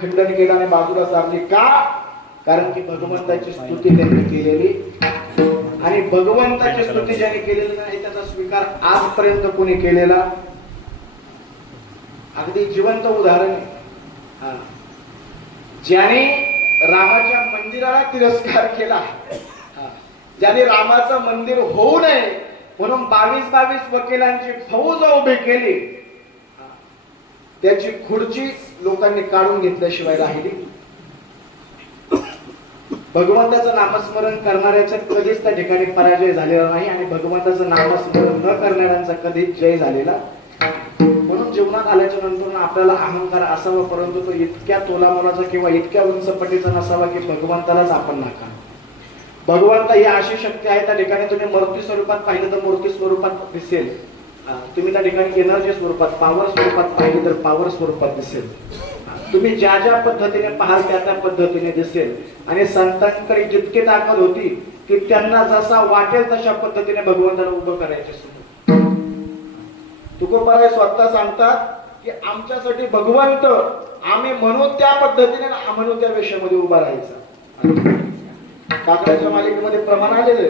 खंडन केलं आणि बाजूला सारली का? कारण की भगवंताची स्तुती त्यांनी केलेली आणि भगवंताची स्तुती ज्यांनी केलेली नाही त्याचा स्वीकार आजपर्यंत कोणी केलेला? अगदी जिवंत उदाहरण आहे, ज्याने रामाच्या मंदिराला तिरस्कार केला, ज्याने रामाचं मंदिर होऊ नये म्हणून 22 वकिलांची फौज उभी केली, त्याची खुर्ची लोकांनी काढून घेतल्याशिवाय राहिली. भगवंताचं नामस्मरण करणाऱ्याचा कधीच त्या ठिकाणी पराजय झालेला नाही आणि भगवंताचं नामस्मरण न करणाऱ्यांचा कधीच जय झालेला. म्हणून जीवनात आल्याच्या नंतर आपल्याला अहंकार असावा, परंतु तो इतक्या तोलामोलाचा किंवा इतक्या उंच पटीचा नसावा की भगवंतालाच आपण नाका. भगवंत ही अशी शक्ती आहे, त्या ठिकाणी तुम्ही मूर्ती स्वरूपात पाहिलं तर मूर्ती स्वरूपात दिसेल, तुम्ही त्या ठिकाणी एनर्जी स्वरूपात पॉवर स्वरूपात पाहिली तर पॉवर स्वरूपात दिसेल, तुम्ही ज्या ज्या पद्धतीने पाहाल त्या त्या पद्धतीने दिसेल. आणि संतांकडे जितकी ताकद होती की त्यांना जसा वाटेल तशा पद्धतीने भगवंताला उभं करायचे सुरू. तुकोबाराय स्वतः सांगतात की आमच्यासाठी भगवंत आम्ही म्हणून त्या पद्धतीने म्हणून त्या वेशामध्ये उभा राहायचा. काकड्याच्या मालिकेमध्ये प्रमाण आलेले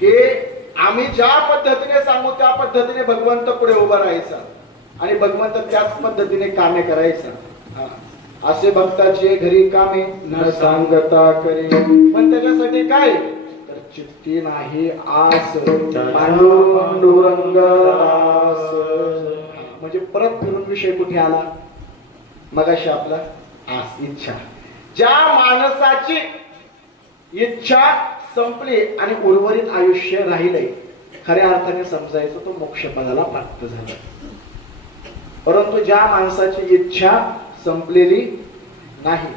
की आम्ही ज्या पद्धतीने सांगू त्या पद्धतीने भगवंत पुढे उभा राहायचा आणि भगवंत त्याच पद्धतीने कामे करायचा. असे भक्ताचे घरी कामे न सांगता करे, पण त्याच्यासाठी काय तर चित्ती नाही आस पांडुरंग दास. म्हणजे परत फिरून विषय कुठे आला? मगाशी आपला आस, इच्छा. ज्या माणसाची इच्छा संपली आणि उर्वरित आयुष्य राहिले, खऱ्या अर्थाने समजायचं तो मोक्षपदाला प्राप्त झाला. परंतु ज्या माणसाची इच्छा संपलेली नाही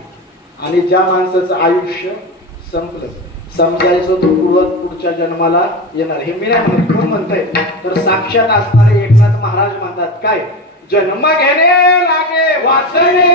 आणि ज्या माणसाचं आयुष्य संपलं, समजायचं तो पुढच्या जन्माला येणार. हे मी नाही म्हणत, कोण म्हणतंय तर साक्षात असणारे एकनाथ महाराज म्हणतात काय, जन्म घेणे लागे वाचणे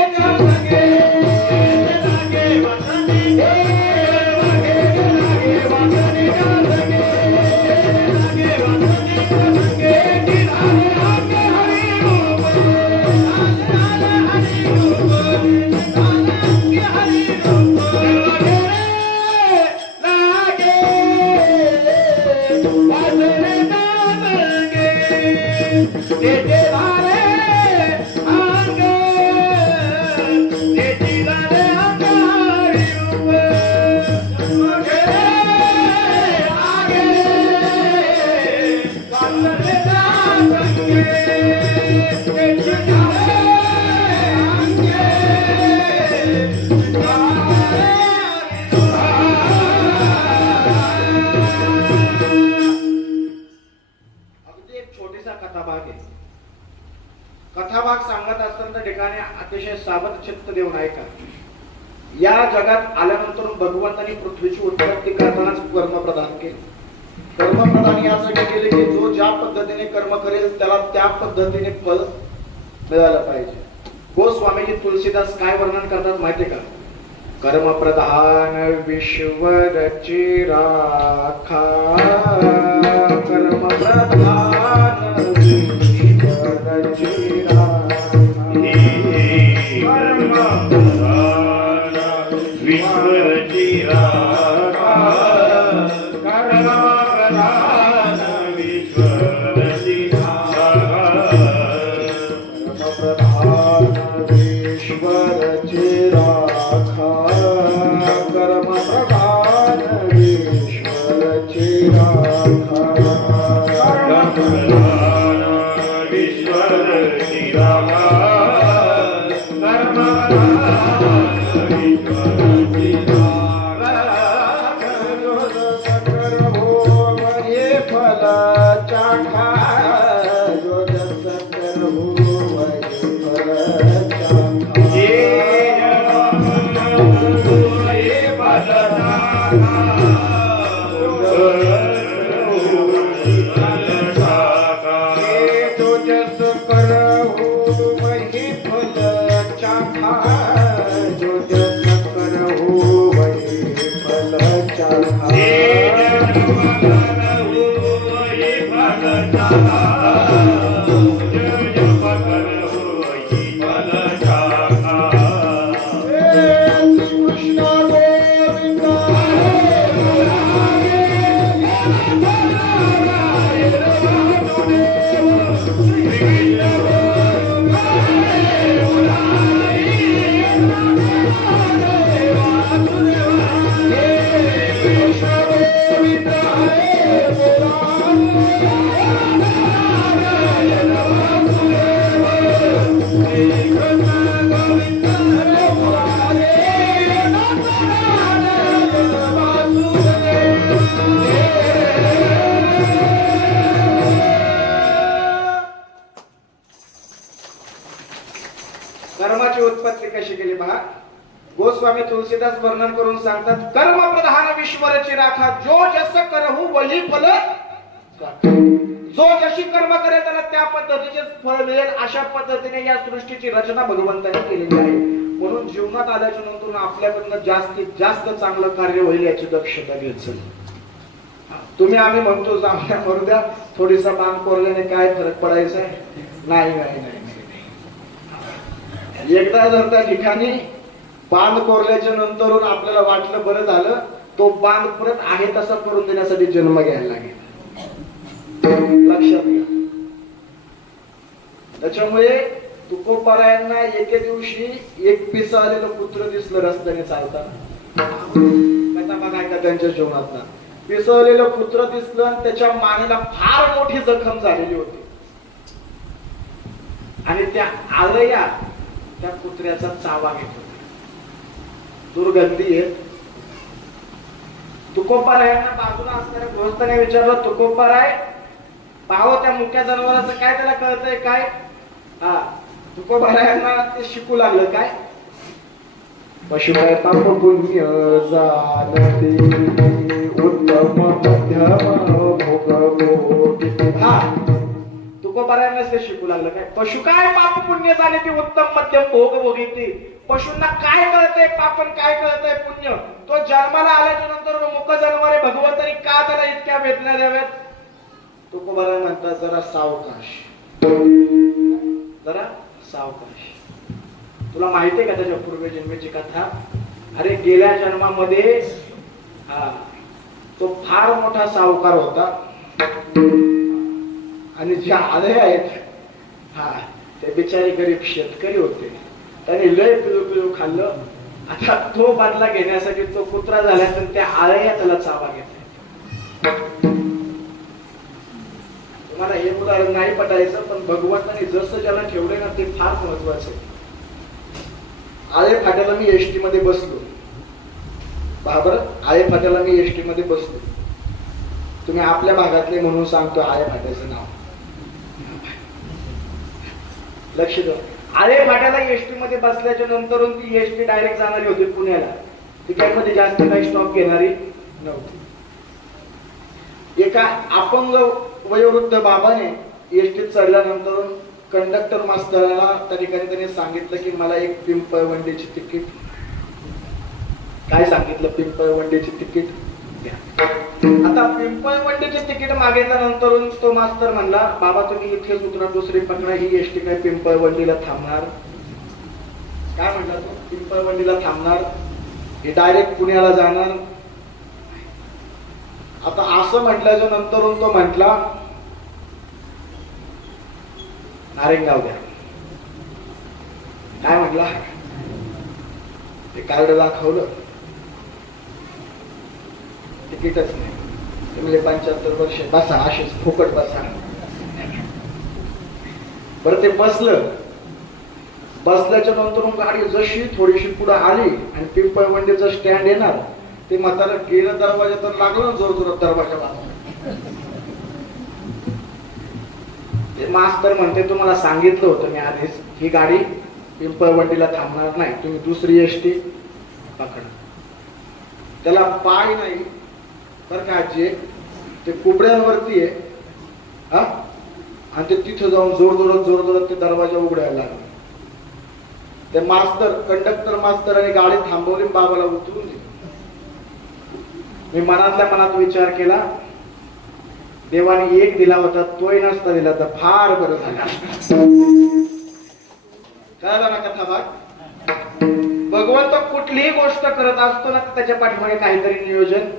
कथाभाग सांगत असताना ठिकाणी अतिशय सावध चित्त देऊन ऐका. या जगात आल्यानंतर भगवंतांनी पृथ्वीची उत्पत्ती करतानाच कर्मप्रदान केले. कर्मप्रदान यासाठी केले की जो ज्या पद्धतीने कर्म करेल त्याला त्या पद्धतीने फल मिळालं पाहिजे. गोस्वामीजी तुलसीदास काय वर्णन करतात माहितीये का? कर्मप्रधान विश्व रचिराखा, कर्मप्रधान कर्माची उत्पत्ती कशी केली पहा. गोस्वामी तुलसीदास वर्णन करून सांगतात, कर्म प्रधान विश्वरची राखा, जो जस करहु वही फल. जो जशी कर्म करेल त्याला त्या पद्धतीचे फळ मिळेल, अशा पद्धतीने या सृष्टीची रचना भगवंताने केलेली आहे. म्हणून जीवनात आल्याच्या नंतर आपल्याकडनं जास्तीत जास्त चांगलं कार्य होईल याची दक्षता घ्यायचं. तुम्ही आम्ही म्हणतो जाऊया मरू द्या, थोडीसा बांध कोरल्याने काय फरक पडायचा आहे? नाही नाही नाही. एकदा जर त्या ठिकाणी बांध कोरल्याच्या नंतर आपल्याला वाटलं बरं झालं, तो बांध परत आहे तसा करून देण्यासाठी जन्म घ्यायला लागेल. लक्षात घ्या. त्याच्यामुळे तुकोबारायांना एके दिवशी एक पिसाळलेलं कुत्र दिसलं रस्त्याने चालताना. कथा बघायचा त्यांच्या जीवनातला. पिसळलेलं कुत्र दिसलं आणि त्याच्या मानेला फार मोठी जखम झालेली होती आणि त्या आळया त्या कुत्र्याचा चावा घेत होत्या. दुर्गंधी येत. तुकोबारायांना बाजूला असणाऱ्या गृहस्थाने विचारलं, तुकोबाराय पाहो त्या मुक्या जनावराचं काय त्याला कळतंय काय? हा. तुकोबारायांना ते शिकू लागलं काय? पशु काय पाप पुण्य जाणते उत्तम मध्यम भोग. हा. तुकोबारायांना ते शिकू लागलं काय? पशु काय पाप पुण्य झाले ते उत्तम मध्यम भोग भोगिते. पशूंना काय कळतंय पापन काय कळतंय पुण्य? तो जन्माला आल्याच्या नंतर मुक जनावरे भगवंतानी का त्याला इतक्या वेदना द्याव्यात? तुकोबाराय म्हणतात, जरा सावकाश, जरा सावकाश. तुला माहितीये का त्याच्या पूर्वजन्मीची कथा? अरे गेल्या जन्मामध्ये तो फार मोठा सावकार होता आणि ज्या आले आहेत ते बिचारी गरीब शेतकरी होते. त्याने लय पिळू पिळू खाल्लं. आता तो बदला घेण्यासाठी तो कुत्रा झाल्यानंतर त्या आळया त्याला चावा घेतला. तुम्हाला हे उदाहरण नाही पटायचं, पण भगवंताने जसं ज्याला ठेवले ना ते फार महत्वाचं आहे. आळे फाट्याला मी एसटी मध्ये बसलो. बाबर, आळे फाट्याला मी एसटी मध्ये बसलो. तुम्ही आपल्या भागातले म्हणून सांगतो आळे फाट्याचं नाव. लक्ष द्या. आळे फाट्याला एसटी मध्ये बसल्याच्या नंतर ती एसटी डायरेक्ट जाणारी होती पुण्याला. तिच्यामध्ये जास्त काही स्टॉप घेणारी नव्हती. एका अपंग वयोवृद्ध बाबाने एसटीत चढल्यानंतर कंडक्टर मास्तराला त्या ठिकाणी त्याने सांगितलं की मला एक पिंपळवंडीची तिकीट. काय सांगितलं? पिंपळवंडीची तिकीट द्या. आता पिंपळवंडीची तिकीट मागितल्यानंतर तो मास्तर म्हणला, बाबा तुम्ही इथेच उतरा, दुसरी पकडा, ही एसटी काय पिंपळवंडीला थांबणार? काय म्हणला तो? पिंपळवंडीला थांबणार, हे डायरेक्ट पुण्याला जाणार. आता असं म्हटल्याच्या नंतर तो म्हटला नारेगाव द्या. काय म्हटला? ते कार्ड दाखवलं, तिकीटच नाही. तुम्ही 75 वर्ष बसा, अशीच फुकट बसा. बरं ते बसलं. बसल्याच्या नंतर गाडी जशी थोडीशी पुढे आली आणि पिंपळवंडीचं स्टँड येणार, ते म्हातारा गेलं दरवाजा तर लागलं जोर जोरात दरवाजा बांधला. ते मास्तर म्हणते तुम्हाला सांगितलं होतं मी आधीच, ही गाडी पिंपळवंडीला थांबणार नाही, तुम्ही दुसरी एसटी पकडा. त्याला पाय नाही बर का आजी, ते कुबड्यांवरती आहे हा, आणि ते तिथं जाऊन जोर जोरात ते दरवाजा उघडायला लागला. ते मास्तर कंडक्टर मास्तराने गाडी थांबवली, बाबाला उतरून दिली. मी मनातल्या मनात विचार केला, देवाने एक दिला होता तोही नसता दिला तर फार बरं झालं. कळलं ना कथा भाग? भगवंत कुठलीही गोष्ट करत असतो ना त्याच्या पाठीमागे काहीतरी नियोजन.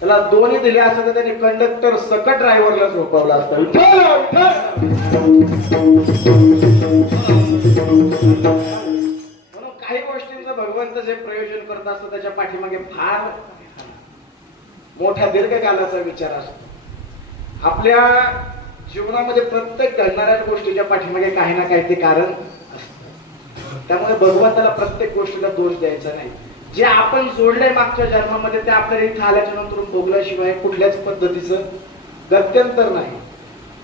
त्याला दोन्ही दिले असं तर त्याने कंडक्टर सकट ड्रायव्हरला झोपवला असता. म्हणून काही गोष्टींचं भगवंत जे प्रयोजन करत असतो त्याच्या पाठीमागे फार मोठ्या दीर्घकालाचा विचार असतो. आपल्या जीवनामध्ये प्रत्येक घडणाऱ्या गोष्टीच्या पाठीमागे काही ना काही ते कारण असतं. त्यामुळे भगवंताला प्रत्येक गोष्टीला दोष द्यायचा नाही. जे आपण जोडलंय मागच्या जन्मामध्ये ते आपल्याला इथे आल्याच्या नंतर भोगल्याशिवाय कुठल्याच पद्धतीचं गत्यंतर नाही.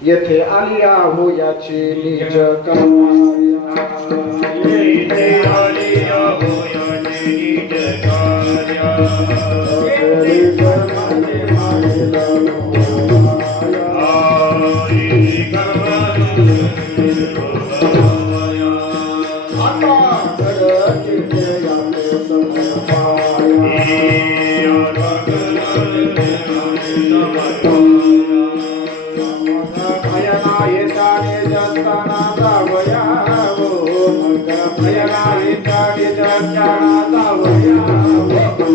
येथे आलिया हो याची निज कार्या येथे आलिया हो याची निज कार्या केली कर्माचे मागील आता घडते याचे समय भयना येताने जगताना जावया हो मग भयना येताने जगताना जावया हो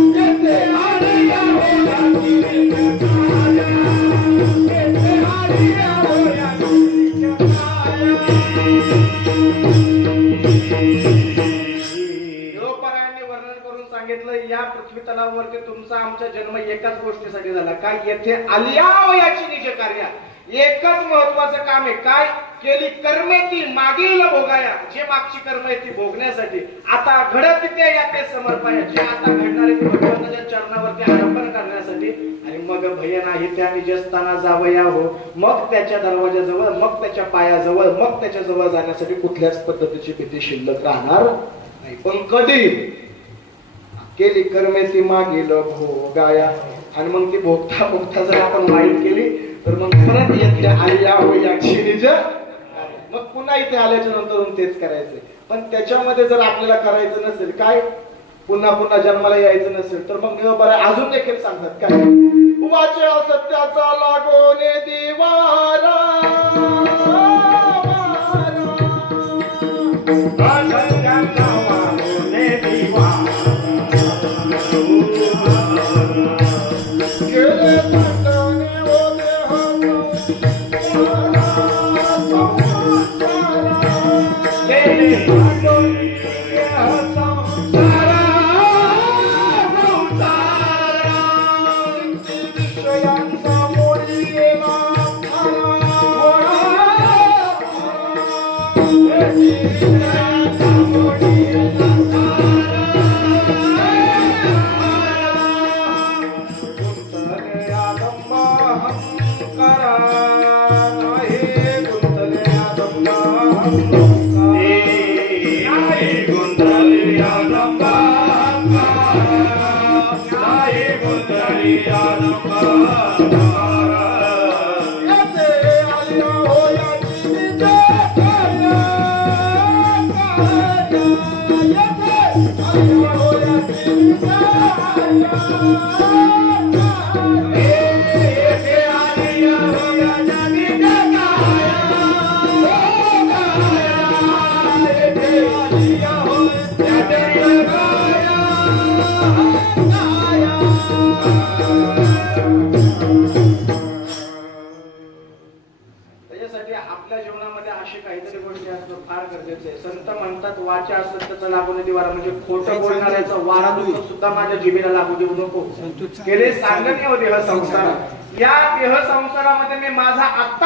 येथे आलिया हो याची निज कार्या येथे आलिया हो याची निज देवपरायांनी वर्णन करून सांगितलं या पृथ्वी तलावावरती तुमचा आमचा जन्म एकाच गोष्टीसाठी झाला काय येथे आलिया हो याची निज कार्या एकच महत्वाचं काम आहे काय केली कर्मे ती मागील भोगाया जे मागची कर्म आहे ती भोगण्यासाठी आता घडत ते या ते समर्पया जे आता घडणारे ते भगवंताच्या चरणावरती अर्पण करण्यासाठी आणि मग भय नाही त्या निजस्थाना जावया हो मग त्याच्या दरवाजाजवळ मग त्याच्या पायाजवळ मग त्याच्या जवळ जाण्यासाठी कुठल्याच पद्धतीची भीती शिल्लक राहणार नाही पण कधी केली कर्मे ती मागील भोगाया आणि मग ती भोगता भोगता जर आपण वाईट केली तर मग परत येथे आलिया हो याची निज मग पुन्हा इथे आल्याच्या नंतर तेच करायचंय पण त्याच्यामध्ये जर आपल्याला करायचं नसेल काय पुन्हा पुन्हा जन्माला यायचं नसेल तर मग देवपरा अजून देखील सांगतात काय वाचे सत्याचा लागोने दिवारा आपल्या जीवनामध्ये अशी काहीतरी गोष्टी असणं फार गरजेचं आहे संत म्हणतात वाचा सत्याचा लागू नये वारा म्हणजे खोटं बोलणाऱ्याचा वारा सुद्धा माझ्या जिभेला लागू देऊ नको केले सांगणे हो देह संसार या देह संसारामध्ये मी माझा आत्ता